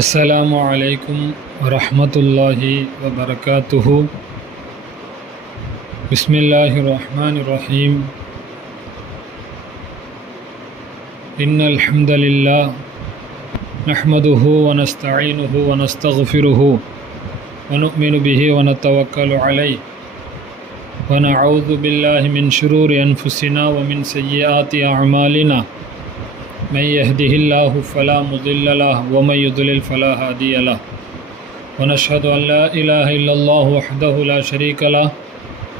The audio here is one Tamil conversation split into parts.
அஸ்ஸலாமு அலைக்கும் வரஹ்மத்துல்லாஹி வபரகாத்துஹு. பிஸ்மில்லாஹிர் ரஹ்மானிர் ரஹீம். இன்னல் ஹம்தலில்லாஹ் நஹ்மதுஹு வ நஸ்தஈனுஹு வ நஸ்தக்ஃபிருஹு வ நு'மினு பிஹி வ நதவக்கலு அலைஹி வ நஊது பில்லாஹி மின் ஷுரூரி அன்ஃபுஸினா வ மின் ஸய்யிஆத்தி அஅமாலினா. من يهده الله فلا مضل له ومن يضلل فلا هادي له ونشهد أن لا إله إلا الله وحده لا شريك له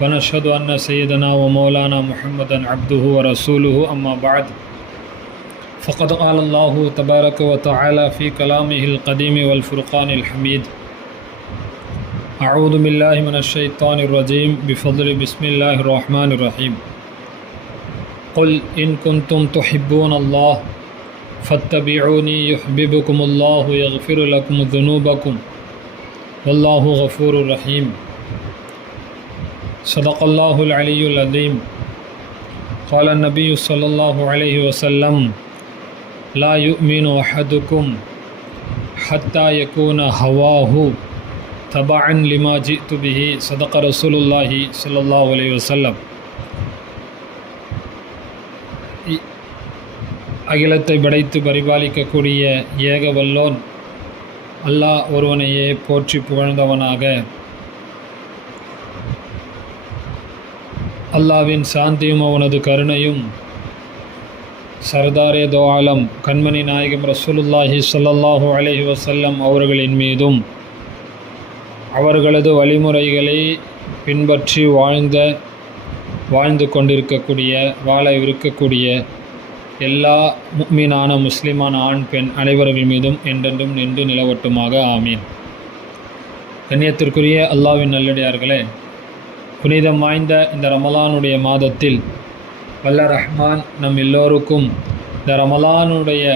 ونشهد أن سيدنا ومولانا محمدا عبده ورسوله. أما بعد فقد قال الله تبارك وتعالى في كلامه القديم والفرقان الحميد: أعوذ بالله من الشيطان الرجيم بفضل بسم الله الرحمن الرحيم. قل إن كنتم تحبون الله فاتبعوني يحببكم الله ويغفر لكم ذنوبكم والله غفور رحيم. صدق الله العلي العظيم. قال النبي صلى الله عليه وسلم: لا يؤمن أحدكم حتى يكون هواه تبعا لما جئت به. صدق رسول الله صلى الله عليه وسلم. அகிலத்தை படைத்து பரிபாலிக்கக்கூடிய ஏக வல்லோன் அல்லாஹ் ஒருவனையே போற்றி புகழ்ந்தவனாக, அல்லாஹ்வின் சாந்தியும் அவனது கருணையும் சர்தாரே தோ ஆலம் கண்மணி நாயகம் ரசூலுல்லாஹி ஸல்லல்லாஹு அலைஹி வஸல்லம் அவர்களின் மீதும், அவர்களது வழிமுறைகளை பின்பற்றி வாழ்ந்து கொண்டிருக்கக்கூடிய வாழவிருக்கக்கூடிய எல்லா முஃமினான முஸ்லிமான ஆண் பெண் அனைவர்கள் மீதும் என்றென்றும் நின்று நிலவட்டுமாக. ஆமீன். கண்ணியத்திற்குரிய அல்லாஹ்வின் நல்லடியார்களே, புனிதம் வாய்ந்த இந்த ரமலானுடைய மாதத்தில் வல்ல ரஹ்மான் நம் எல்லோருக்கும் இந்த ரமலானுடைய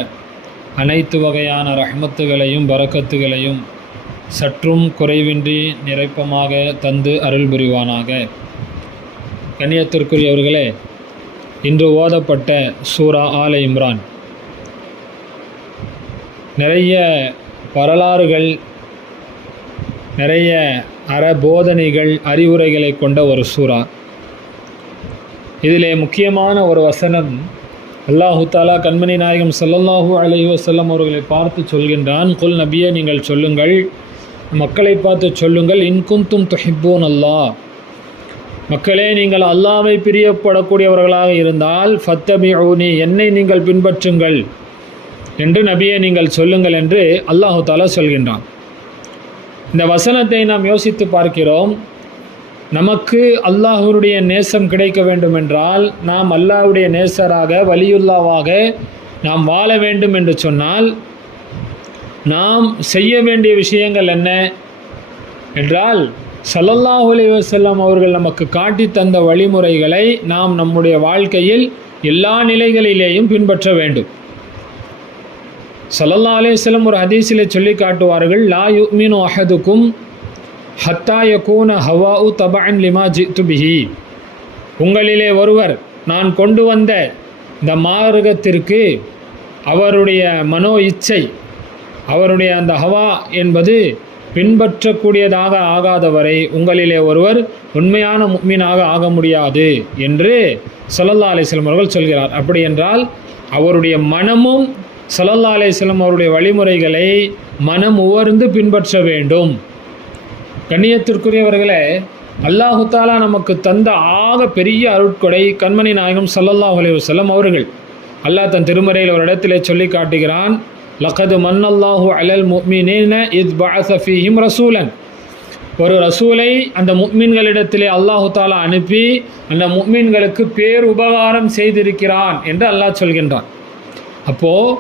அனைத்து வகையான ரஹ்மத்துகளையும் பரக்கத்துகளையும் சற்றும் குறைவின்றி நிறைப்பமாக தந்து அருள் புரிவானாக. கண்ணியத்திற்குரியவர்களே, இன்று ஓதப்பட்ட சூரா ஆல இம்ரான் நிறைய வரலாறுகள், நிறைய அறபோதனைகள், அறிவுரைகளை கொண்ட ஒரு சூரா. இதிலே முக்கியமான ஒரு வசனம், அல்லாஹு தாலா கண்மணி நாயகம் ஸல்லல்லாஹு அலைஹி வஸல்லம் அவர்களை பார்த்து சொல்கின்றான்: குல் நபியே, நீங்கள் சொல்லுங்கள், மக்களை பார்த்து சொல்லுங்கள், இன் குன்தும் துஹிப்பூன் அல்லாஹ், மக்களே நீங்கள் அல்லாஹ்வை பிரியப்படக்கூடியவர்களாக இருந்தால் ஃபத்தபிஊனி, என்னை நீங்கள் பின்பற்றுங்கள் என்று நபியை நீங்கள் சொல்லுங்கள் என்று அல்லாஹு தாலா சொல்கின்றான். இந்த வசனத்தை நாம் யோசித்து பார்க்கிறோம். நமக்கு அல்லாஹ்வுடைய நேசம் கிடைக்க வேண்டுமென்றால், நாம் அல்லாஹ்வுடைய நேசராக வலியுல்லாவாக நாம் வாழ வேண்டும் என்று சொன்னால், நாம் செய்ய வேண்டிய விஷயங்கள் என்ன என்றால், ஸல்லல்லாஹு அலைஹி வஸல்லம் அவர்கள் நமக்கு காட்டி தந்த வழிமுறைகளை நாம் நம்முடைய வாழ்க்கையில் எல்லா நிலைகளிலேயும் பின்பற்ற வேண்டும். ஸல்லல்லாஹு அலைஹி வஸல்லம் ஒரு ஹதீஸிலே சொல்லி காட்டுவார்கள்: லா யுமினு அஹதுக்கும் ஹத்தா யகூன ஹவாஉ தபஅன் லிமா ஜித்து பிஹி. உங்களிலே ஒருவர் நான் கொண்டு வந்த இந்த மார்க்கத்திற்கு அவருடைய மனோ இச்சை, அவருடைய அந்த ஹவா என்பது பின்பற்றக்கூடியதாக ஆகாதவரை உங்களிலே ஒருவர் உண்மையான முஃமினாக ஆக முடியாது என்று ஸல்லல்லாஹு அலைஹி வஸல்லம் அவர்கள் சொல்கிறார். அப்படி என்றால் அவருடைய மனமும் ஸல்லல்லாஹு அலைஹி வஸல்லம் அவருடைய வழிமுறைகளை மனம் உவர்ந்து பின்பற்ற வேண்டும். கண்ணியத்திற்குரியவர்களே, அல்லாஹு தாலா நமக்கு தந்த ஆக பெரிய அருட்கொடை கண்மணி நாயகம் ஸல்லல்லாஹு அலைஹி வஸல்லம் அவர்கள். அல்லாஹ் தன் திருமறையில் ஒரு இடத்திலே சொல்லி காட்டுகிறான்: லகது மன்னல்லாஹு அலல் முஃமினீன இத் பஅஸ ஃபீஹிம் ரசூலன். ஒரு ரசூலை அந்த முஃமின்களிடத்திலே அல்லாஹு தாலா அனுப்பி அந்த முஃமின்களுக்கு பேர் உபகாரம் செய்திருக்கிறான் என்று அல்லாஹ் சொல்கின்றான். அப்போது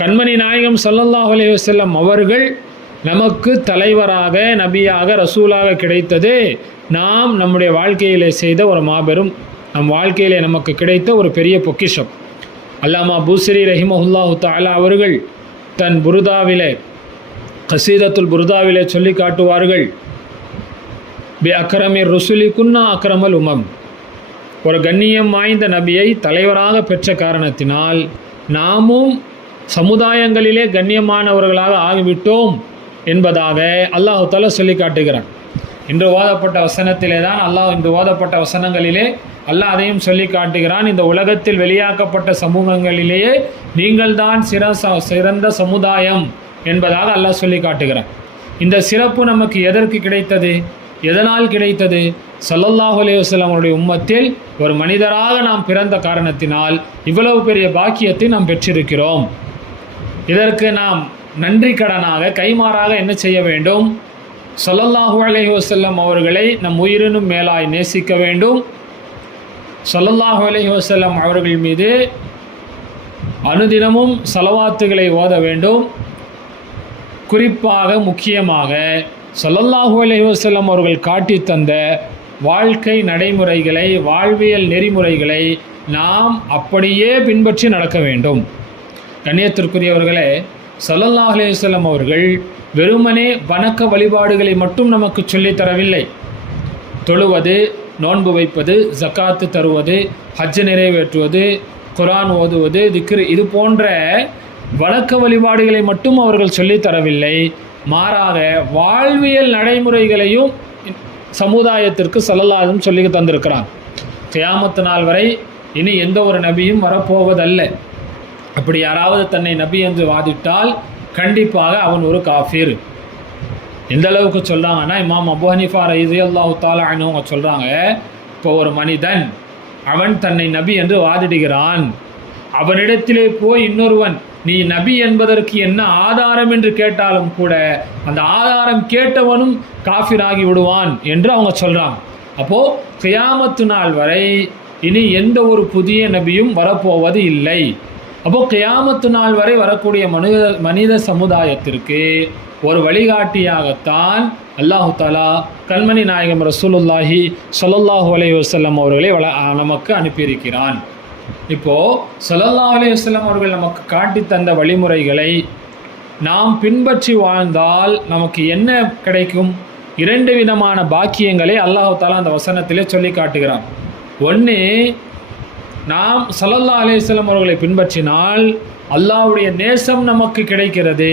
கண்மணி நாயகம் ஸல்லல்லாஹு அலைஹி வஸல்லம் அவர்கள் நமக்கு தலைவராக, நபியாக, ரசூலாக கிடைத்தது நாம் நம்முடைய வாழ்க்கையிலே செய்த ஒரு மாபெரும், நம் வாழ்க்கையிலே நமக்கு கிடைத்த ஒரு பெரிய பொக்கிஷம். அல்லாமா பூசரி ரஹிமஹுல்லாஹு தஆலா அவர்கள் தன் புருதாவிலே, கசீதத்துல் புருதாவிலே சொல்லி காட்டுவார்கள்: பி அக்ரமிர் ருசுலி குன்னா அக்ரமல் உமம். ஒரு கண்ணியம் வாய்ந்த நபியை தலைவராக பெற்ற காரணத்தினால் நாமும் சமுதாயங்களிலே கண்ணியமானவர்களாக ஆகிவிட்டோம் என்பதாக அல்லாஹ் தஆலா சொல்லி காட்டுகிறான். இன்று ஓதப்பட்ட வசனத்திலே தான் இன்று ஓதப்பட்ட வசனங்களிலே அல்லாஹ் அதையும் சொல்லி காட்டுகிறான். இந்த உலகத்தில் வெளியாக்கப்பட்ட சமூகங்களிலேயே நீங்கள் தான் சிறந்த சமுதாயம் என்பதாக அல்லாஹ் சொல்லி காட்டுகிறான். இந்த சிறப்பு நமக்கு எதற்கு கிடைத்தது? எதனால் கிடைத்தது? ஸல்லல்லாஹு அலைஹி வஸல்லம் அவருடைய உம்மத்தில் ஒரு மனிதராக நாம் பிறந்த காரணத்தினால் இவ்வளவு பெரிய பாக்கியத்தை நாம் பெற்றிருக்கிறோம். இதற்கு நாம் நன்றி கடனாக கைமாறாக என்ன செய்ய வேண்டும்? ஸல்லல்லாஹு அலைஹி வஸல்லம் அவர்களை நம் உயிரினும் மேலாய் நேசிக்க வேண்டும். ஸல்லல்லாஹு அலைஹி வஸல்லம் அவர்கள் மீது அனுதினமும் ஸலவாத்துகளை ஓத வேண்டும். குறிப்பாக முக்கியமாக ஸல்லல்லாஹு அலைஹி வஸல்லம் அவர்கள் காட்டி தந்த வாழ்க்கை நடைமுறைகளை, வாழ்வியல் நெறிமுறைகளை நாம் அப்படியே பின்பற்றி நடக்க வேண்டும். கண்ணியத்திற்குரியவர்களே, ஸல்லல்லாஹு அலைஹி வஸல்லம் அவர்கள் வெறுமனே வணக்க வழிபாடுகளை மட்டும் நமக்கு சொல்லித்தரவில்லை. தொழுவது, நோன்பு வைப்பது, ஜக்காத்து தருவது, ஹஜ் நிறைவேற்றுவது, குர்ஆன் ஓதுவது, திக்ர், இது போன்ற வணக்க வழிபாடுகளை மட்டும் அவர்கள் சொல்லித்தரவில்லை. மாறாக வாழ்வியல் நடைமுறைகளையும் சமுதாயத்திற்கு ஸல்லல்லாஹு அலைஹி வஸல்லம் சொல்லி தந்திருக்கிறான். கியாமத்து நாள் வரை இனி எந்த ஒரு நபியும் வரப்போவதல்ல. அப்படி யாராவது தன்னை நபி என்று வாதிட்டால் கண்டிப்பாக அவன் ஒரு காஃபிர். எந்த அளவுக்கு சொல்கிறாங்கன்னா, இமாம் அபூ ஹனீஃபா ரலியல்லாஹு தஆலா அன்ஹு அவங்க சொல்கிறாங்க, இப்போ ஒரு மனிதன் அவன் தன்னை நபி என்று வாதிடுகிறான். அவனிடத்திலே போய் இன்னொருவன் நீ நபி என்பதற்கு என்ன ஆதாரம் என்று கேட்டாலும் கூட அந்த ஆதாரம் கேட்டவனும் காஃபிராகி விடுவான் என்று அவங்க சொல்கிறாங்க. அப்போது கியாமத்து நாள் வரை இனி எந்த ஒரு புதிய நபியும் வரப்போவது இல்லை. அப்போது கியாமத்து நாள் வரை வரக்கூடிய மனித சமுதாயத்திற்கு ஒரு வழிகாட்டியாகத்தான் அல்லாஹு தஆலா கண்மணி நாயகம் ரசூலுல்லாஹி ஸல்லல்லாஹு அலைஹி வஸல்லம் அவர்களை நமக்கு அனுப்பியிருக்கிறான். இப்போது ஸல்லல்லாஹு அலைஹி வஸல்லம் அவர்கள் நமக்கு காட்டி தந்த வழிமுறைகளை நாம் பின்பற்றி வாழ்ந்தால் நமக்கு என்ன கிடைக்கும்? 2 விதமான பாக்கியங்களை அல்லாஹு தஆலா அந்த வசனத்திலே சொல்லி காட்டுகிறான். ஒன்று, நாம் ஸல்லல்லாஹு அலைஹி வஸல்லம் அவர்களை பின்பற்றினால் அல்லாஹ்வுடைய நேசம் நமக்கு கிடைக்கிறது.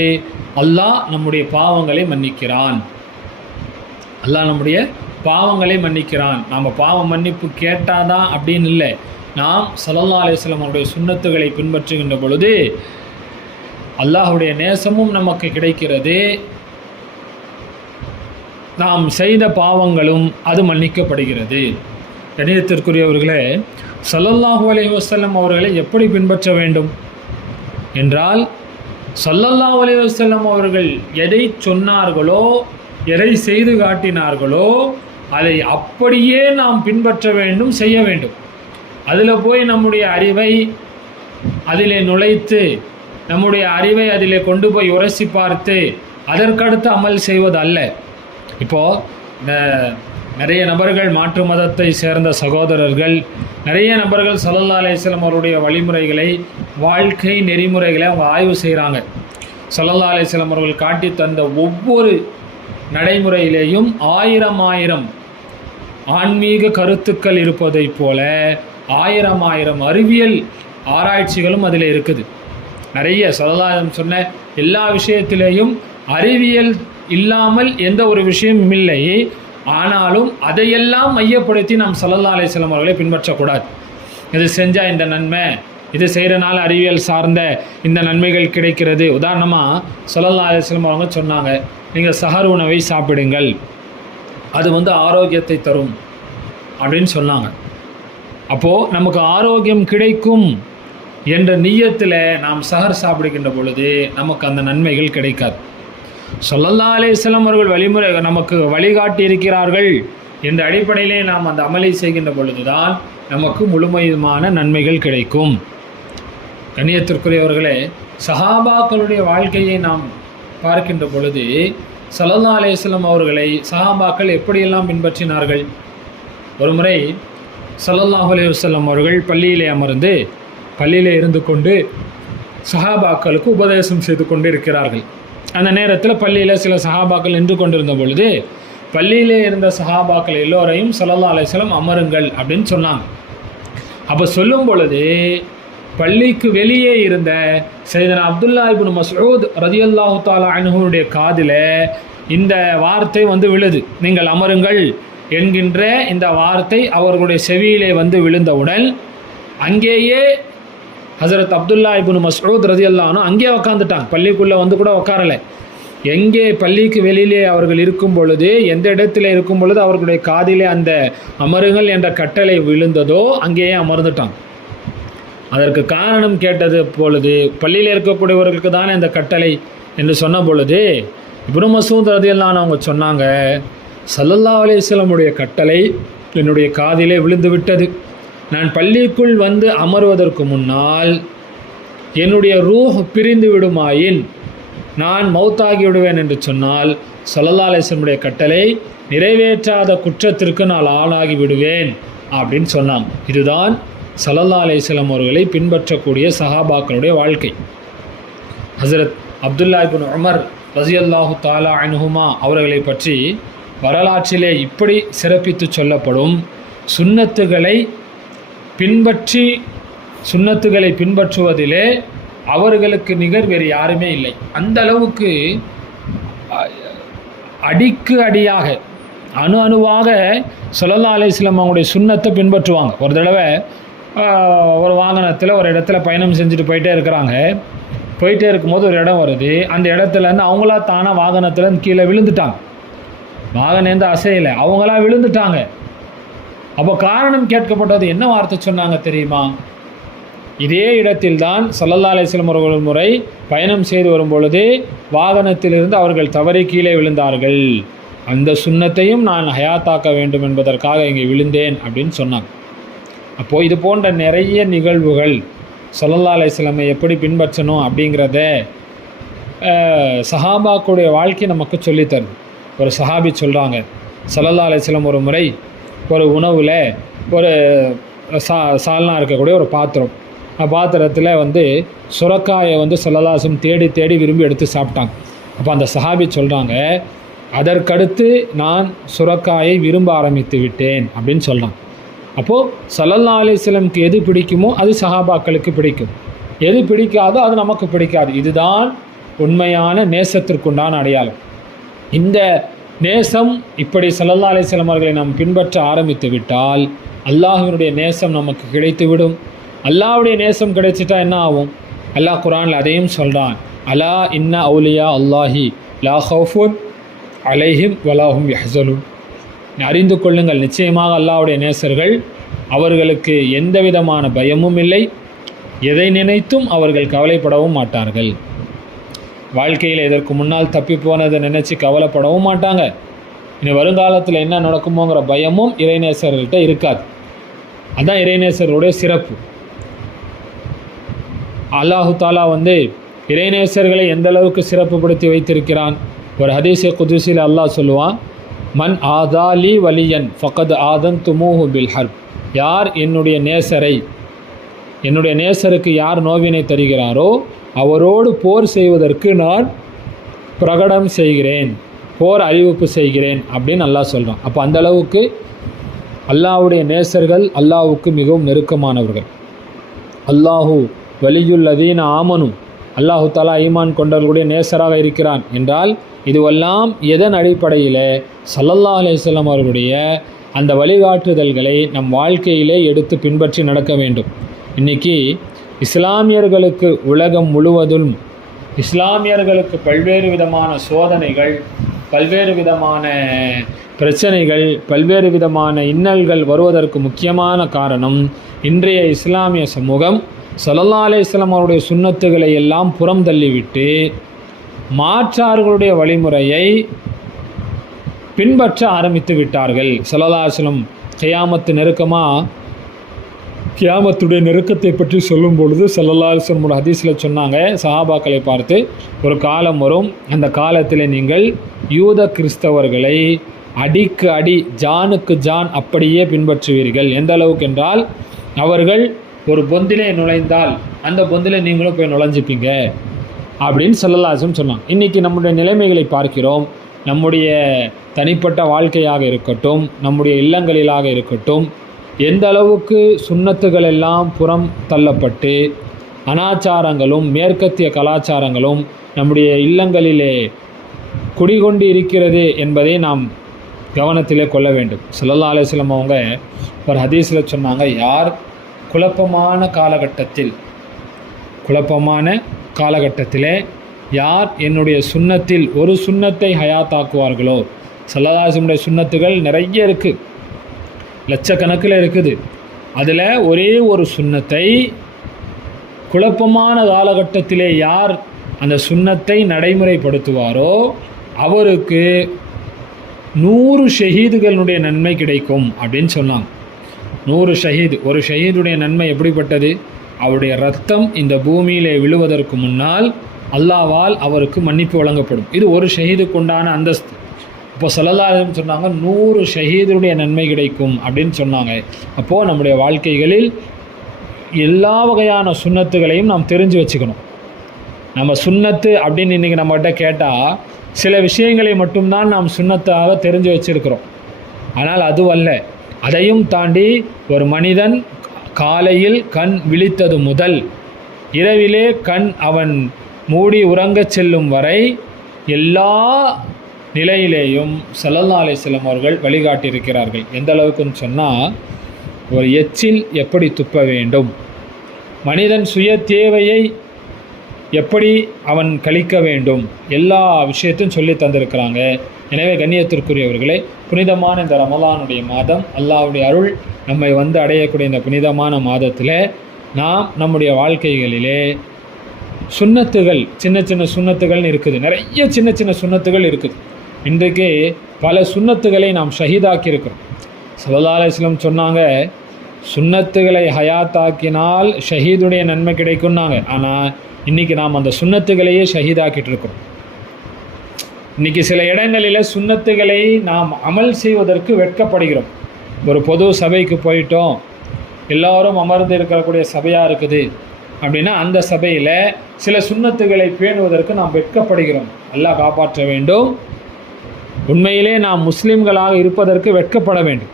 அல்லாஹ் நம்முடைய பாவங்களை மன்னிக்கிறான். நாம் பாவ மன்னிப்பு கேட்டாதான் அப்படின்னு இல்லை. நாம் ஸல்லல்லாஹு அலைஹி வஸல்லம் அவருடைய சுன்னத்துகளை பின்பற்றுகின்ற பொழுது அல்லாஹ்வுடைய நேசமும் நமக்கு கிடைக்கிறது. நாம் செய்த பாவங்களும் அது மன்னிக்கப்படுகிறது. கணிதத்திற்குரியவர்களே, ஸல்லல்லாஹு அலைஹி வஸல்லம் அவர்களை எப்படி பின்பற்ற வேண்டும் என்றால், ஸல்லல்லாஹு அலைஹி வஸல்லம் அவர்கள் எதை சொன்னார்களோ, எதை செய்து காட்டினார்களோ அதை அப்படியே நாம் பின்பற்ற வேண்டும், செய்ய வேண்டும். அதில் போய் நம்முடைய அறிவை அதிலே நுழைத்து, நம்முடைய அறிவை அதிலே கொண்டு போய் உரசி பார்த்து அதற்கடுத்து அமல் செய்வது அல்ல. இப்போது நிறைய நபர்கள், மாற்று மதத்தை சேர்ந்த சகோதரர்கள், நிறைய நபர்கள் ஸல்லல்லாஹு அலைஹி வஸல்லம் அவருடைய வழிமுறைகளை, வாழ்க்கை நெறிமுறைகளை அவங்க ஆய்வு செய்கிறாங்க. ஸல்லல்லாஹு அலைஹி வஸல்லம் அவர்கள் காட்டி தந்த ஒவ்வொரு நடைமுறையிலேயும் ஆயிரம் ஆன்மீக கருத்துக்கள் இருப்பதைப் போல ஆயிரம் அறிவியல் ஆராய்ச்சிகளும் அதில் இருக்குது. நிறைய ஸல்லல்லாஹு அலைஹி வஸல்லம் சொன்ன எல்லா விஷயத்திலேயும் அறிவியல் இல்லாமல் எந்த ஒரு விஷயமும் இல்லை. ஆனாலும் அதையெல்லாம் மையப்படுத்தி நாம் ஸல்லல்லாஹு அலைஹி வஸல்லம் அவர்களை பின்பற்றக்கூடாது. இது செஞ்சால் இந்த நன்மை, இது செய்கிறனால அறிவியல் சார்ந்த இந்த நன்மைகள் கிடைக்கிறது. உதாரணமாக ஸல்லல்லாஹு அலைஹி வஸல்லம் அவங்க சொன்னாங்க, நீங்கள் சஹர் உணவை சாப்பிடுங்கள், அது ஆரோக்கியத்தை தரும் அப்படின்னு சொன்னாங்க. அப்போது நமக்கு ஆரோக்கியம் கிடைக்கும் என்ற நிய்யத்தில் நாம் சஹர் சாப்பிடுகின்ற பொழுது நமக்கு அந்த நன்மைகள் கிடைக்காது. ஸல்லல்லாஹு அலைஹி வஸல்லம் அவர்கள் வழிமுறை நமக்கு வழிகாட்டி இருக்கிறார்கள் என்ற அடிப்படையிலே நாம் அந்த அமலை செய்கின்ற பொழுதுதான் நமக்கு முழுமையான நன்மைகள் கிடைக்கும். கண்ணியத்திற்குரியவர்களே, சஹாபாக்களுடைய வாழ்க்கையை நாம் பார்க்கின்ற பொழுது ஸல்லல்லாஹு அலைஹி வஸல்லம் அவர்களை சஹாபாக்கள் எப்படியெல்லாம் பின்பற்றினார்கள்? ஒரு முறை ஸல்லல்லாஹு அலைஹி வஸல்லம் அவர்கள் பள்ளியிலே இருந்து கொண்டு சஹாபாக்களுக்கு உபதேசம் செய்து கொண்டு இருக்கிறார்கள். அந்த நேரத்தில் பள்ளியில் சில சஹாபாக்கள் நின்று கொண்டிருந்த பொழுது பள்ளியிலே இருந்த சஹாபாக்கள் எல்லோரையும் ஸல்லல்லாஹு அலைஹி வஸல்லம் அமருங்கள் அப்படின்னு சொன்னாங்க. அப்போ சொல்லும் பொழுது பள்ளிக்கு வெளியே இருந்த சையதுனா அப்துல்லா இப்னு மஸ்ஊத் ரலியல்லாஹு தஆலா அன்ஹுவுடைய காதில் இந்த வார்த்தை வந்து விழுது. நீங்கள் அமருங்கள் என்கின்ற இந்த வார்த்தை அவர்களுடைய செவியிலே வந்து விழுந்தவுடன் அங்கேயே ஹஸரத் அப்துல்லா இப்னு மஸ்ஊத் ரலியல்லாஹு அன்ஹு அங்கேயே உட்காந்துட்டாங்க. பள்ளிக்குள்ளே வந்து கூட உட்காரலை. எங்கே பள்ளிக்கு வெளியிலே அவர்கள் இருக்கும் பொழுது, எந்த இடத்துல இருக்கும் பொழுது அவர்களுடைய காதிலே அந்த அமருங்கள் என்ற கட்டளை விழுந்ததோ அங்கேயே அமர்ந்துட்டாங்க. அதற்கு காரணம் கேட்டது பொழுது, பள்ளியில் இருக்கக்கூடியவர்களுக்கு தானே அந்த கட்டளை என்று சொன்ன பொழுது இப்னு மஸ்ஊத் ரலியல்லாஹு அன்ஹு அவங்க சொன்னாங்க, ஸல்லல்லாஹு அலைஹி வஸல்லமுடைய கட்டளை என்னுடைய காதிலே விழுந்து விட்டது. நான் பள்ளிக்குள் வந்து அமர்வதற்கு முன்னால் என்னுடைய ரூஹ் பிரிந்து விடுமாயின் நான் மௌத்தாகி விடுவேன் என்று சொன்னால் ஸல்லல்லாஹு அலைஹி வஸல்லமுடைய கட்டளை நிறைவேற்றாத குற்றத்திற்கு நான் ஆளாகி விடுவேன் அப்படின்னு சொன்னான். இதுதான் ஸல்லல்லாஹு அலைஹி வஸல்லம் அவர்களை பின்பற்றக்கூடிய சஹாபாக்களுடைய வாழ்க்கை. ஹஸரத் அப்துல்லா இப்னு உமர் ரலியல்லாஹு தஆலா அன்ஹுமா அவர்களை பற்றி வரலாற்றிலே இப்படி சிறப்பித்து சொல்லப்படும், சுன்னத்துகளை பின்பற்றுவதிலே அவர்களுக்கு நிகர் வேறு யாருமே இல்லை. அந்த அளவுக்கு அடிக்கு அடியாக அணுவாக ஸல்லல்லாஹு அலைஹி வஸல்லம் அவங்களுடைய சுன்னத்தை பின்பற்றுவாங்க. ஒரு தடவை ஒரு வாகனத்தில் ஒரு இடத்துல பயணம் செஞ்சுட்டு போயிட்டே இருக்கும்போது ஒரு இடம் வருது. அந்த இடத்துலேருந்து அவங்களா தானாக வாகனத்துலேருந்து கீழே விழுந்துட்டாங்க. வாகனேருந்து அசையலை, அவங்களா விழுந்துட்டாங்க. அப்போ காரணம் கேட்கப்பட்டது. என்ன வார்த்தை சொன்னாங்க தெரியுமா? இதே இடத்தில்தான் ஸல்லல்லாஹு அலைஹி வஸல்லம் அவர்கள் முறை பயணம் செய்து வரும் பொழுது வாகனத்திலிருந்து அவர்கள் தவறி கீழே விழுந்தார்கள். அந்த சுன்னத்தையும் நான் ஹயாத்தாக்க வேண்டும் என்பதற்காக இங்கே விழுந்தேன் அப்படின்னு சொன்னாங்க. அப்போது இது போன்ற நிறைய நிகழ்வுகள் ஸல்லல்லாஹு அலைஹி வஸல்லம் எப்படி பின்பற்றணும் அப்படிங்கிறத சஹாபாக்களுடைய வாழ்க்கை நமக்கு சொல்லித்தருது. ஒரு சஹாபி சொல்கிறாங்க, ஸல்லல்லாஹு அலைஹி வஸல்லம் ஒரு முறை ஒரு உணவில் ஒரு சால்னா இருக்கக்கூடிய ஒரு பாத்திரத்தில் வந்து சுரக்காயை வந்து ஸல்லல்லாஹு அலைஹி வஸல்லம் தேடி விரும்பி எடுத்து சாப்பிட்டாங்க. அப்போ அந்த சஹாபி சொல்கிறாங்க, அதற்கடுத்து நான் சுரக்காயை விரும்ப ஆரம்பித்து விட்டேன் அப்படின்னு சொல்கிறாங்க. அப்போது ஸல்லல்லாஹு அலைஹி வஸல்லம்க்கு எது பிடிக்குமோ அது சஹாபாக்களுக்கு பிடிக்கும், எது பிடிக்காதோ அது நமக்கு பிடிக்காது. இதுதான் உண்மையான நேசத்திற்குண்டான அடையாளம். இந்த நேசம் இப்படி ஸல்லல்லாஹு அலைஹி வஸல்லம் அவர்களை நாம் பின்பற்ற ஆரம்பித்து விட்டால் அல்லாஹ்வினுடைய நேசம் நமக்கு கிடைத்துவிடும். அல்லாஹ்வுடைய நேசம் கிடைச்சிட்டா என்ன ஆகும்? அல்லாஹ் குர்ஆனில் அதையும் சொல்கிறான், அலா இன்ன அவுலியா அல்லாஹி லா ஹவுஃபுன் அலைஹிம் வலாஹும் யஹ்ஸனூன். அறிந்து கொள்ளுங்கள், நிச்சயமாக அல்லாஹ்வுடைய நேசர்கள் அவர்களுக்கு எந்த விதமான பயமும் இல்லை, எதை நினைத்தும் அவர்கள் கவலைப்படவும் மாட்டார்கள். வாழ்க்கையில் இதற்கு முன்னால் தப்பி போனதை நினச்சி கவலைப்படவும் மாட்டாங்க. இனி வருங்காலத்தில் என்ன நடக்குமோங்கிற பயமும் இறைநேசர்கள்ட்ட இருக்காது. அதுதான் இறைநேசர்களுடைய சிறப்பு. அல்லாஹு தாலா வந்து இறைநேசர்களை எந்த அளவுக்கு சிறப்புப்படுத்தி வைத்திருக்கிறான். ஒரு ஹதீஸே குதுஸில் அல்லாஹ் சொல்லுவான், மன் ஆதாலி வலியன் ஃபகத் ஆதன் துமூஹு பில் ஹர்ப். யார் என்னுடைய நேசருக்கு யார் நோவினை தருகிறாரோ அவரோடு போர் செய்வதற்கு நான் பிரகடனம் செய்கிறேன், போர் அறிவிப்பு செய்கிறேன் அப்படின்னு அல்லாஹ் சொல்கிறான். அப்போ அந்த அளவுக்கு அல்லாஹ்வுடைய நேசர்கள் அல்லாஹ்வுக்கு மிகவும் நெருக்கமானவர்கள். அல்லாஹு வலியுல்லதீன ஆமனு, அல்லாஹு தஆலா ஈமான் கொண்டவர்களுடைய நேசராக இருக்கிறான் என்றால் இதுவெல்லாம் எதன் அடிப்படையில்? ஸல்லல்லாஹு அலைஹி வஸல்லம் அவர்களுடைய அந்த வழிகாட்டுதல்களை நம் வாழ்க்கையிலே எடுத்து பின்பற்றி நடக்க வேண்டும். இன்றைக்கி இஸ்லாமியர்களுக்கு உலகம் முழுவதும் இஸ்லாமியர்களுக்கு பல்வேறு விதமான சோதனைகள், பல்வேறு விதமான பிரச்சனைகள், பல்வேறு விதமான இன்னல்கள் வருவதற்கு முக்கியமான காரணம் இன்றைய இஸ்லாமிய சமூகம் ஸல்லல்லாஹு அலைஹி வஸல்லம் அவருடைய சுன்னத்துகளை எல்லாம் புறம் தள்ளிவிட்டு மாற்றார்களுடைய வழிமுறையை பின்பற்ற ஆரம்பித்து விட்டார்கள். ஸல்லல்லாஹு அலைஹி வஸல்லம் கியாமத்துடைய நெருக்கத்தை பற்றி சொல்லும் பொழுது ஸல்லல்லாஹு அலைஹி வஸல்லம் ஹதீஸில் சொன்னாங்க, சஹாபாக்களை பார்த்து, ஒரு காலம் வரும், அந்த காலத்தில் நீங்கள் யூத கிறிஸ்தவர்களை அடிக்கு அடி, ஜானுக்கு ஜான் அப்படியே பின்பற்றுவீர்கள். எந்த அளவுக்கு என்றால், அவர்கள் ஒரு பொந்திலே நுழைந்தால் அந்த பொந்திலே நீங்களும் போய் நுழைஞ்சிப்பீங்க அப்படின்னு ஸல்லல்லாஹு அலைஹி வஸல்லம் சொன்னாங்க. இன்றைக்கி நம்முடைய நிலைமைகளை பார்க்கிறோம். நம்முடைய தனிப்பட்ட வாழ்க்கையாக இருக்கட்டும், நம்முடைய இல்லங்களிலாக இருக்கட்டும், எந்த அளவுக்கு சுன்னத்துகள் எல்லாம் புறம் தள்ளப்பட்டு அனாச்சாரங்களும் மேற்கத்திய கலாச்சாரங்களும் நம்முடைய இல்லங்களிலே குடிகொண்டு இருக்கிறது என்பதை நாம் கவனத்திலே கொள்ள வேண்டும். ஸல்லல்லாஹு அலைஹி வஸல்லம் அவங்க ஒரு ஹதீஸில் சொன்னாங்க, யார் குழப்பமான காலகட்டத்திலே யார் என்னுடைய சுன்னத்தில் ஒரு சுன்னத்தை ஹயாத்தாக்குவார்களோ, ஸல்லல்லாஹு அலைஹி வஸல்லம் சுன்னத்துகள் நிறைய இருக்குது, லட்சக்கணக்கில் இருக்குது. அதில் ஒரே ஒரு சுன்னத்தை குழப்பமான காலகட்டத்திலே யார் அந்த சுன்னத்தை நடைமுறைப்படுத்துவாரோ அவருக்கு 100 ஷஹீதுகளுடைய நன்மை கிடைக்கும் அப்படின்னு சொன்னாங்க. 100 ஷஹீது, ஒரு ஷஹீதுடைய நன்மை எப்படிப்பட்டது? அவருடைய ரத்தம் இந்த பூமியிலே விழுவதற்கு முன்னால் அல்லாஹ்வால் அவருக்கு மன்னிப்பு வழங்கப்படும். இது ஒரு ஷஹீதுக்கு உண்டான அந்தஸ்து. இப்போ ஸல்லல்லாஹு அலைஹி வஸல்லம் சொன்னாங்க 100 ஷஹீதுடைய நன்மை கிடைக்கும் அப்படின்னு சொன்னாங்க. அப்போது நம்முடைய வாழ்க்கைகளில் எல்லா வகையான சுன்னத்துகளையும் நாம் தெரிஞ்சு வச்சுக்கணும். நம்ம சுன்னத்து அப்படின்னு இன்றைக்கி நம்மகிட்ட கேட்டால் சில விஷயங்களை மட்டும்தான் நாம் சுன்னத்தாக தெரிஞ்சு வச்சுருக்கிறோம். ஆனால் அதுவல்ல, அதையும் தாண்டி ஒரு மனிதன் காலையில் கண் விழித்தது முதல் இரவிலே கண் அவன் மூடி உறங்கச் செல்லும் வரை எல்லா நிலையிலேயும் ஸல்லல்லாஹு அலைஹி வஸல்லம் அவர்கள் வழிகாட்டியிருக்கிறார்கள். எந்த அளவுக்குன்னு சொன்னால், ஒரு எச்சில் எப்படி துப்ப வேண்டும், மனிதன் சுய தேவையை எப்படி அவன் கழிக்க வேண்டும், எல்லா விஷயத்தையும் சொல்லி தந்திருக்கிறாங்க. எனவே கண்ணியத்திற்குரியவர்களே, புனிதமான இந்த ரமலானுடைய மாதம், அல்லாஹ்வுடைய அருள் நம்மை வந்து அடையக்கூடிய இந்த புனிதமான மாதத்தில் நாம் நம்முடைய வாழ்க்கைகளிலே சுன்னத்துகள், சின்ன சின்ன சுன்னத்துகள்னு இருக்குது, நிறைய சின்ன சின்ன சுன்னத்துகள் இருக்குது. இன்றைக்கு பல சுன்னத்துகளை நாம் ஷஹீதாக்கி இருக்கிறோம். ஸல்லல்லாஹு அலைஹி வஸல்லம் சொன்னாங்க, சுன்னத்துகளை ஹயாத்தாக்கினால் ஷஹீதுடைய நன்மை கிடைக்கும்னாங்க. ஆனால் இன்றைக்கி நாம் அந்த சுன்னத்துகளையே ஷஹீதாக்கிட்டு இருக்கிறோம். இன்றைக்கி சில இடங்களில் சுன்னத்துகளை நாம் அமல் செய்வதற்கு வெட்கப்படுகிறோம். ஒரு பொது சபைக்கு போயிட்டோம், எல்லோரும் அமர்ந்து இருக்கக்கூடிய சபையாக இருக்குது அப்படின்னா அந்த சபையில் சில சுன்னத்துகளை பேணுவதற்கு நாம் வெட்கப்படுகிறோம். அல்லாஹ் காப்பாற்ற வேண்டும். உண்மையிலே நாம் முஸ்லீம்களாக இருப்பதற்கு வெட்கப்பட வேண்டும்.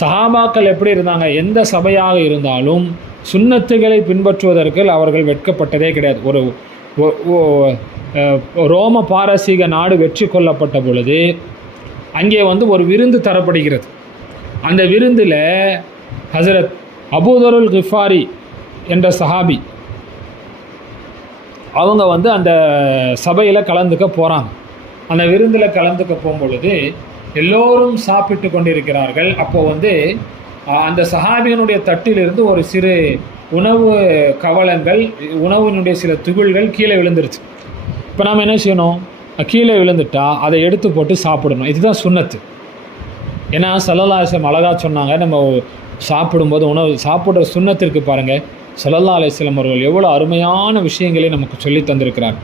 சஹாபாக்கள் எப்படி இருந்தாங்க? எந்த சபையாக இருந்தாலும் சுன்னத்துகளை பின்பற்றுவதற்கு அவர்கள் வெட்கப்பட்டதே கிடையாது. ரோம பாரசீக நாடு வெற்றி கொள்ளப்பட்ட பொழுது அங்கே ஒரு விருந்து தரப்படுகிறது. அந்த விருந்தில் ஹஸரத் அபூதருல் கிஃபாரி என்ற சஹாபி அவங்க அந்த சபையில் கலந்துக்க போகிறாங்க. அந்த விருந்தில் கலந்துக்க போகும்பொழுது எல்லோரும் சாப்பிட்டு கொண்டிருக்கிறார்கள். அப்போது அந்த சஹாபியனுடைய தட்டிலிருந்து ஒரு சிறு உணவு கவலங்கள், உணவினுடைய சில துகள்கள் கீழே விழுந்துருச்சு. இப்போ நாம் என்ன செய்யணும்? கீழே விழுந்துட்டால் அதை எடுத்து போட்டு சாப்பிடணும். இதுதான் சுன்னத்து. ஏன்னா ஸல்லல்லாஹு அலைஹி வஸல்லம் அழகாக சொன்னாங்க, நம்ம சாப்பிடும்போது உணவு சாப்பிட்ற சுன்னத்திற்கு பாருங்கள், ஸல்லல்லாஹு அலைஹி வஸல்லம் அவர்கள் எவ்வளோ அருமையான விஷயங்களை நமக்கு சொல்லி தந்திருக்கிறார்.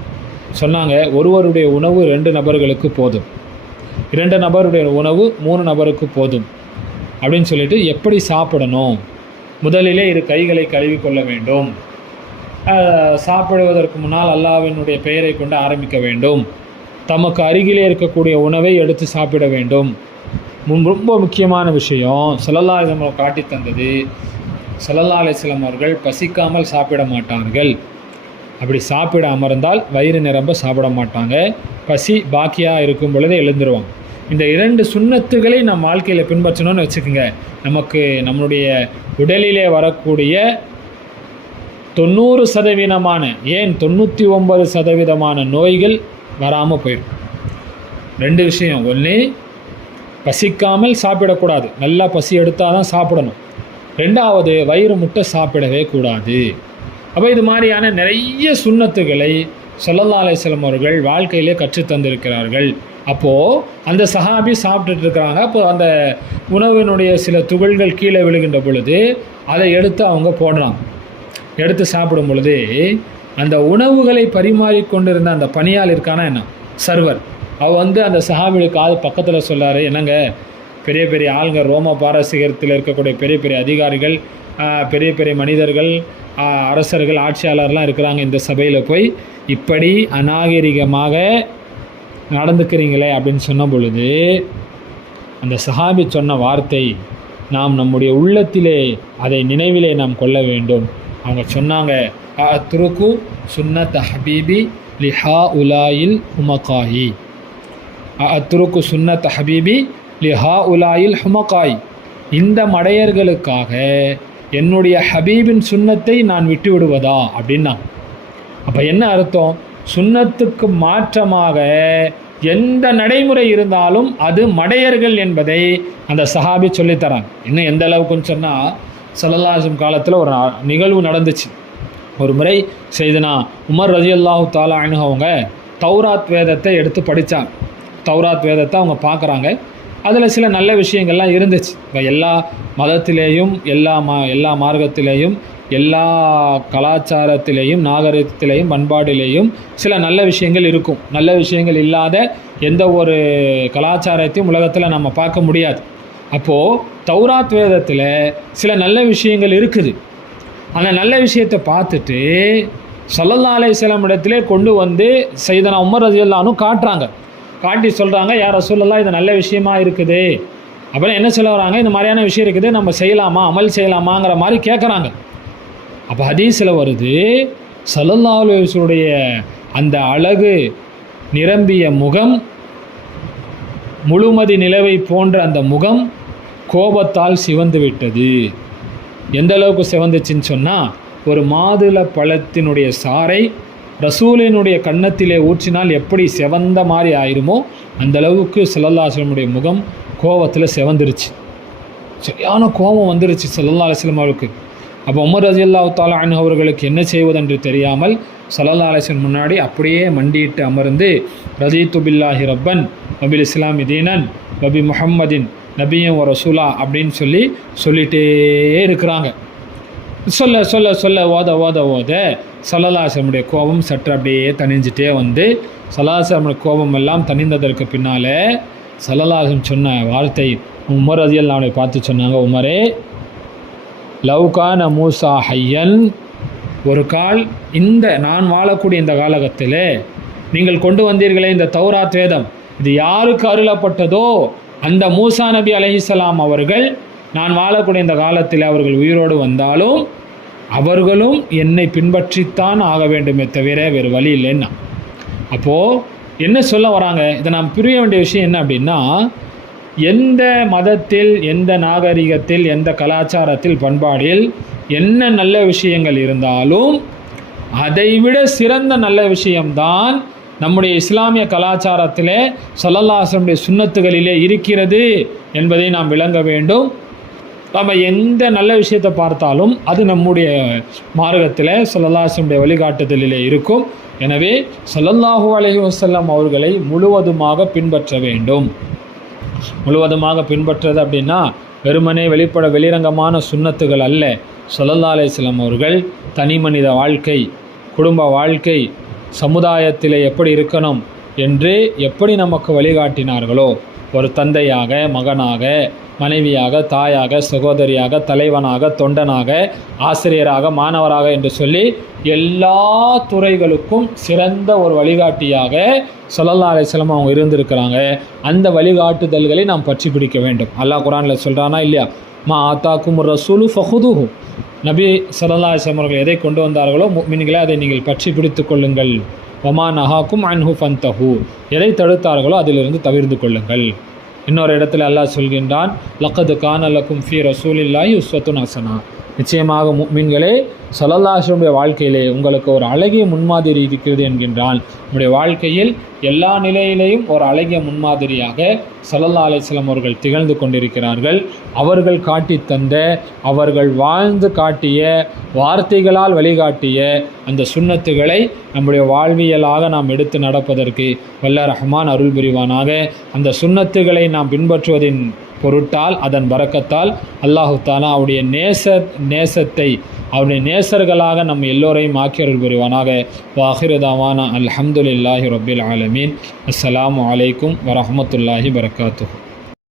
சொன்னாங்க, ஒருவருடைய உணவு 2 நபர்களுக்கு போதும், 2 நபருடைய உணவு 3 நபருக்கு போதும் அப்படின்னு சொல்லிட்டு எப்படி சாப்பிடணும். முதலிலே 2 கைகளை கழுவிக்கொள்ள வேண்டும். சாப்பிடுவதற்கு முன்னால் அல்லாஹ்வினுடைய பெயரை கொண்டு ஆரம்பிக்க வேண்டும். தமக்கு அருகிலே இருக்கக்கூடிய உணவை எடுத்து சாப்பிட வேண்டும். ரொம்ப முக்கியமான விஷயம் ஸல்லல்லாஹு அலைஹி வஸல்லம் காட்டி தந்தது, ஸல்லல்லாஹு அலைஹி வஸல்லம் அவர்கள் பசிக்காமல் சாப்பிட மாட்டார்கள். அப்படி சாப்பிட அமர்ந்தால் வயிறு நிரம்ப சாப்பிட மாட்டாங்க. பசி பாக்கியாக இருக்கும் பொழுதே எழுந்துருவாங்க. இந்த 2 சுன்னத்துகளை நம் வாழ்க்கையில் பின்பற்றணும்னு வச்சுக்கோங்க, நமக்கு நம்முடைய உடலிலே வரக்கூடிய 90% ஏன் 99% நோய்கள் வராமல் போயிடும். 2 விஷயம். ஒன்று, பசிக்காமல் சாப்பிடக்கூடாது, நல்லா பசி எடுத்தால் தான் சாப்பிடணும். 2வது, வயிறு முட்டை சாப்பிடவே கூடாது. அப்போ இது மாதிரியான நிறைய சுன்னத்துகளை ஸல்லல்லாஹு அலைஹி வஸல்லம் அவர்கள் வாழ்க்கையிலே கற்றுத்தந்திருக்கிறார்கள். அப்போது அந்த சஹாபி சாப்பிட்டுட்டு இருக்கிறாங்க. அப்போது அந்த உணவினுடைய சில துகள்கள் கீழே விழுகின்ற பொழுது அதை எடுத்து அவங்க போடுறாங்க. எடுத்து சாப்பிடும் பொழுது அந்த உணவுகளை பரிமாறிக்கொண்டிருந்த அந்த பணியாள் இருக்கானா என்ன, சர்வர், அவள் அந்த சஹாபிகளுக்கு காது பக்கத்தில் சொல்லார், என்னங்க பெரிய பெரிய ஆளுங்க, ரோம பாரசீகத்தில் இருக்கக்கூடிய பெரிய பெரிய அதிகாரிகள், பெரிய பெரிய மனிதர்கள், அரசர்கள், ஆட்சியாளர்லாம் இருக்கிறாங்க இந்த சபையில், போய் இப்படி அநாகரிகமாக நடந்துக்கிறீங்களே அப்படின்னு சொன்ன பொழுது அந்த சஹாபி சொன்ன வார்த்தை நாம் நம்முடைய உள்ளத்திலே அதை நினைவிலே நாம் கொள்ள வேண்டும். அவங்க சொன்னாங்க, அத்ருக்கு சுன்னத் ஹபீபி லிஹா உலாயில் ஹுமகாயி, அத்ருக்கு சுன்னத் ஹபீபி லிஹா உலாயில் ஹுமகாய், இந்த மடையர்களுக்காக என்னுடைய ஹபீபின் சுன்னத்தை நான் விட்டு விடுவதா அப்படின்னா. அப்போ என்ன அர்த்தம்? சுன்னத்துக்கு மாற்றமாக எந்த நடைமுறை இருந்தாலும் அது மடையர்கள் என்பதை அந்த சஹாபி சொல்லித்தராங்க. இன்னும் எந்த அளவுக்குன்னு சொன்னால், ஸல்லல்லாஹு அலைஹி வஸல்லம் காலத்தில் ஒரு நிகழ்வு நடந்துச்சு. ஒரு முறை செய்தனா உமர் ரலியல்லாஹு தஆலா அன்ஹு அவங்க தௌராத் வேதத்தை எடுத்து படித்தாங்க. தௌராத் வேதத்தை அவங்க பார்க்குறாங்க. அதில் சில நல்ல விஷயங்கள்லாம் இருந்துச்சு. இப்போ எல்லா மதத்திலேயும் எல்லா மார்க்கத்திலேயும் எல்லா கலாச்சாரத்திலேயும் நாகரிகத்திலேயும் பண்பாடிலேயும் சில நல்ல விஷயங்கள் இருக்கும். நல்ல விஷயங்கள் இல்லாத எந்த ஒரு கலாச்சாரத்தையும் உலகத்தில் நம்ம பார்க்க முடியாது. அப்போது தௌராத் வேதத்தில் சில நல்ல விஷயங்கள் இருக்குது. அந்த நல்ல விஷயத்தை பார்த்துட்டு ஸல்லல்லாஹு அலைஹி வஸல்லம் இடத்திலே கொண்டு வந்து சையதனா உமர் ரலியல்லாஹு அன்ஹு காட்டுறாங்க. காட்டி சொல்கிறாங்க, யா ரசூலல்லாஹ் இது நல்ல விஷயமா இருக்குது. அப்புறம் என்ன சொல்ல வராங்க, இந்த மாதிரியான விஷயம் இருக்குது, நம்ம செய்யலாமா, அமல் செய்யலாமாங்கிற மாதிரி கேட்குறாங்க. அப்போ ஹதீஸில் வருது, ஸல்லல்லாஹு அலைஹி வஸல்லுடைய அந்த அழகு நிரம்பிய முகம், முழுமதி நிலவை போன்ற அந்த முகம் கோபத்தால் சிவந்து விட்டது. எந்த அளவுக்கு சிவந்துச்சுன்னு சொன்னால், ஒரு மாதுளை பழத்தினுடைய சாறை ரசூலினுடைய கன்னத்திலே ஊற்றினால் எப்படி சிவந்த மாதிரி ஆயிருமோ அந்த அளவுக்கு ஸல்லல்லாஹு அலைஹி வஸல்லம் முகம் கோபத்தில் சிவந்துருச்சு. சரியான கோபம் வந்துருச்சு ஸல்லல்லாஹு அலைஹி வஸல்லம் அவருக்கு. அப்போ உமர் ரலியல்லாஹு தஆலா அன்ஹு அவர்களுக்கு என்ன செய்வதென்று தெரியாமல் ஸல்லல்லாஹு அலைஹி வஸல்லம் முன்னாடி அப்படியே மண்டியிட்டு அமர்ந்து, ரதீத்து பில்லாஹி ரப்பன் வபில் இஸ்லாமி தீனன் வபி முஹம்மதின் நபியும் வ ரசூலா அப்படின்னு சொல்லிகிட்டே இருக்கிறாங்க. சொல்ல சொல்ல சொல்ல ஓத ஓத ஓத ஸல்லல்லாஹு அலைஹி வஸல்லம் கோபம் சற்று அப்படியே தணிஞ்சிட்டே வந்து, ஸல்லல்லாஹு அலைஹி வஸல்லம் கோபம் எல்லாம் தணிந்ததற்கு பின்னால் ஸல்லல்லாஹு அலைஹி வஸல்லம் சொன்ன வார்த்தை உமர் ரலியல்லாஹு அன்ஹு பார்த்து சொன்னாங்க, உமரே லவ்கான மூசா ஹையன், ஒரு கால் நான் வாழக்கூடிய இந்த காலகட்டத்தில் நீங்கள் கொண்டு வந்தீர்களே இந்த தௌராத் வேதம், இது யாருக்கு அருளப்பட்டதோ அந்த மூசா நபி அலைஹிஸ்ஸலாம் அவர்கள் நான் வாழக்கூடிய இந்த காலத்தில் அவர்கள் உயிரோடு வந்தாலும் அவர்களும் என்னை பின்பற்றித்தான் ஆக வேண்டுமே தவிர வேறு வழி இல்லைன்னா. அப்போது என்ன சொல்ல வராங்க, இதை நாம் புரிய வேண்டிய விஷயம் என்ன அப்படின்னா, எந்த மதத்தில், எந்த நாகரிகத்தில், எந்த கலாச்சாரத்தில், பண்பாடில் என்ன நல்ல விஷயங்கள் இருந்தாலும் அதைவிட சிறந்த நல்ல விஷயம்தான் நம்முடைய இஸ்லாமிய கலாச்சாரத்திலே ஸல்லல்லாஹு அலைஹி வஸல்லம் சுன்னத்துகளிலே இருக்கிறது என்பதை நாம் விளங்க வேண்டும். நம்ம எந்த நல்ல விஷயத்தை பார்த்தாலும் அது நம்முடைய மார்க்கத்தில் ஸல்லல்லாஹு அலைஹி வஸல்லம் வழிகாட்டுதலிலே இருக்கும். எனவே ஸல்லல்லாஹு அலைஹி வஸல்லம் அவர்களை முழுவதுமாக பின்பற்ற வேண்டும். முழுவதுமாக பின்பற்றுறது அப்படின்னா வெறுமனே வெளிரங்கமான சுன்னத்துகள் அல்ல. ஸல்லல்லாஹு அலைஹி வஸல்லம் அவர்கள் தனி மனித வாழ்க்கை, குடும்ப வாழ்க்கை, சமுதாயத்தில் எப்படி இருக்கணும் என்று எப்படி நமக்கு வழிகாட்டினார்களோ, ஒரு தந்தையாக, மகனாக, மனைவியாக, தாயாக, சகோதரியாக, தலைவனாக, தொண்டனாக, ஆசிரியராக, மாணவராக என்று சொல்லி எல்லா துறைகளுக்கும் சிறந்த ஒரு வழிகாட்டியாக ஸல்லல்லாஹு அலைஹி வஸல்லம் அவங்க இருந்திருக்கிறாங்க. அந்த வழிகாட்டுதல்களை நாம் பற்றி பிடிக்க வேண்டும். அல்லாஹ் குர்ஆனில் சொல்கிறானா இல்லையா, மா ஆத்தாக்கும் ரசூலு ஃபஹுதுஹு, நபி ஸல்லல்லாஹு அலைஹி வஸல்லம் அவர்கள் எதை கொண்டு வந்தார்களோ முஃமின்களே அதை நீங்கள் பற்றி பிடித்து கொள்ளுங்கள். வமா நஹாக்கும் அன்ஹு ஃபன்தஹு, எதை தடுத்தார்களோ அதிலிருந்து தவிர்த்து கொள்ளுங்கள். இன்னொரு இடத்துல அல்லாஹ் சொல்கின்றான், லக்கது கான லக்கும் ஃபீ ரசூலில்லாஹி உஸ்வத்துன் ஹஸனா, நிச்சயமாக முஃமின்களே ஸல்லல்லாஹு அலைஹி வஸல்லம் வாழ்க்கையிலே உங்களுக்கு ஒரு அழகிய முன்மாதிரி இருக்கிறது என்கின்றான். நம்முடைய வாழ்க்கையில் எல்லா நிலையிலேயும் ஒரு அழகிய முன்மாதிரியாக ஸல்லல்லாஹு அலைஹி வஸல்லம் அவர்கள் திகழ்ந்து கொண்டிருக்கிறார்கள். அவர்கள் காட்டி தந்த, அவர்கள் வாழ்ந்து காட்டிய, வார்த்தைகளால் வழிகாட்டிய அந்த சுன்னத்துகளை நம்முடைய வாழ்வியலாக நாம் எடுத்து நடப்பதற்கு வல்ல ரஹ்மான் அருள் புரிவானாக. அந்த சுன்னத்துகளை நாம் பின்பற்றுவதின் பொருட்டால், அதன் பரக்கத்தால் அல்லாஹு தஆலா அவருடைய நேசத்தை, அவருடைய நேசர்களாக நம்ம எல்லோரையும் ஆக்கி அருள் புரிவானாக. வாஹிரு தாவானா அல்ஹம்துலில்லாஹி ரப்பில் ஆலமீன். அஸ்ஸலாமு அலைக்கும் வரஹ்மத்துல்லாஹி பரக்காத்துஹு.